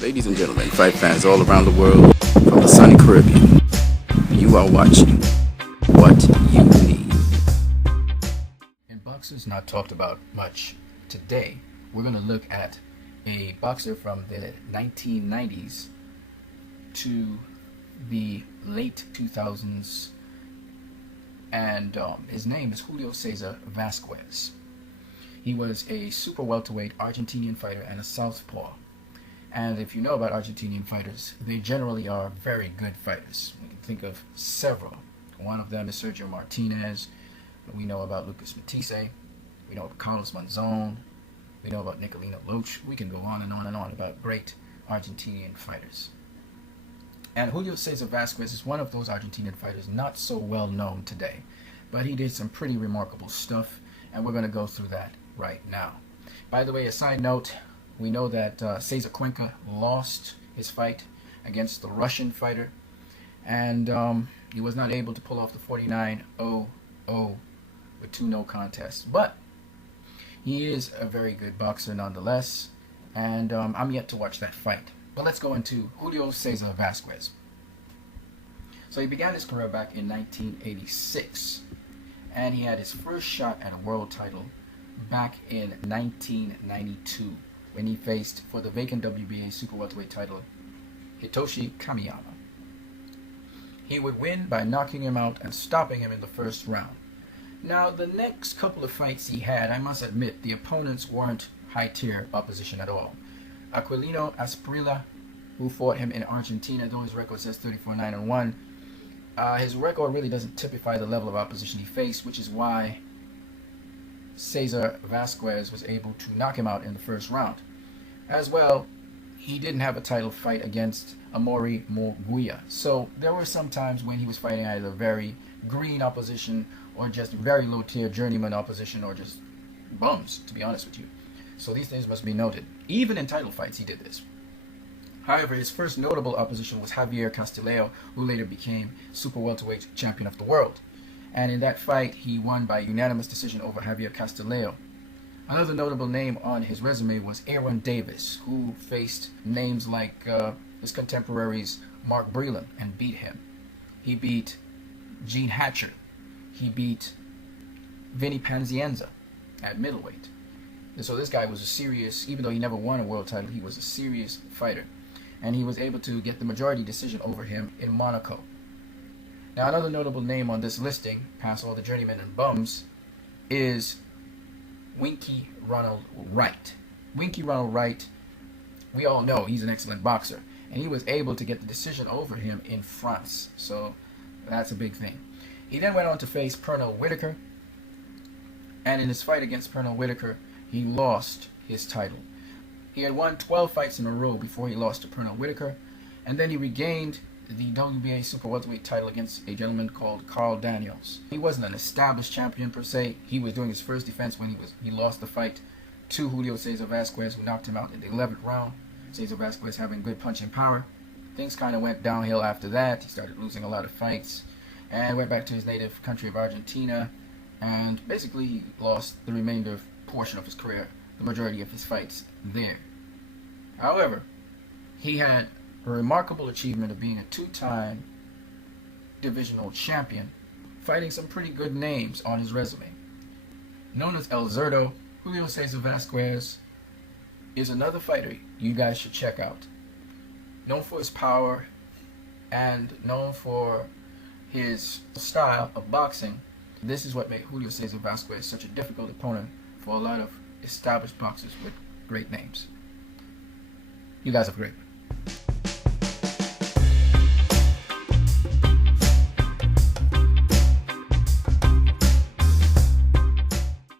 Ladies and gentlemen, fight fans all around the world, from the sunny Caribbean, you are watching What You Need. And boxers not talked about much today. We're going to look at a boxer from the 1990s to the late 2000s, and his name is Julio Cesar Vasquez. He was a super welterweight Argentinian fighter and a southpaw. And if you know about Argentinian fighters, they generally are very good fighters. We can think of several. One of them is Sergio Martinez. We know about Lucas Matisse. We know about Carlos Monzon. We know about Nicolino Loach. We can go on and on and on about great Argentinian fighters. And Julio Cesar Vasquez is one of those Argentinian fighters not so well known today. But he did some pretty remarkable stuff, and we're going to go through that right now. By the way, a side note, we know that Cesar Cuenca lost his fight against the Russian fighter, and he was not able to pull off the 49-0-0 with 2 no contests. But he is a very good boxer nonetheless, and I'm yet to watch that fight. But let's go into Julio Cesar Vasquez. So he began his career back in 1986, and he had his first shot at a world title back in 1992 when he faced, for the vacant WBA super welterweight title, Hitoshi Kamiyama. He would win by knocking him out and stopping him in the first round. Now, the next couple of fights he had, I must admit, the opponents weren't high-tier opposition at all. Aquilino Asprilla, who fought him in Argentina, though his record says 34-9-1, his record really doesn't typify the level of opposition he faced, which is why Cesar Vasquez was able to knock him out in the first round. As well, he didn't have a title fight against Amaury Murguia. So there were some times when he was fighting either very green opposition or just very low tier journeyman opposition, or just bums, to be honest with you. So these things must be noted. Even in title fights he did this. However, his first notable opposition was Javier Castillejo, who later became super welterweight champion of the world. And in that fight, he won by unanimous decision over Javier Castillejo. Another notable name on his resume was Aaron Davis, who faced names like his contemporaries Mark Breland and beat him. He beat Gene Hatcher. He beat Vinny Pazienza at middleweight. And so this guy was a serious, even though he never won a world title, he was a serious fighter. And he was able to get the majority decision over him in Monaco. Now, another notable name on this listing, past all the journeymen and bums, is Winky Ronald Wright. Winky Ronald Wright, we all know he's an excellent boxer, and he was able to get the decision over him in France, so that's a big thing. He then went on to face Pernell Whitaker, and in his fight against Pernell Whitaker, he lost his title. He had won 12 fights in a row before he lost to Pernell Whitaker, and then he regained the WBA super welterweight title against a gentleman called Carl Daniels. He wasn't an established champion per se. He was doing his first defense when he lost the fight to Julio Cesar Vasquez, who knocked him out in the 11th round. Cesar Vasquez having good punching power. Things kind of went downhill after that. He started losing a lot of fights and went back to his native country of Argentina, and basically he lost the remainder portion of his career, the majority of his fights there. However, he had a remarkable achievement of being a 2-time divisional champion, fighting some pretty good names on his resume. Known as El Zurdo, Julio Cesar Vasquez is another fighter you guys should check out. Known for his power and known for his style of boxing, this is what made Julio Cesar Vasquez such a difficult opponent for a lot of established boxers with great names. You guys have a great one.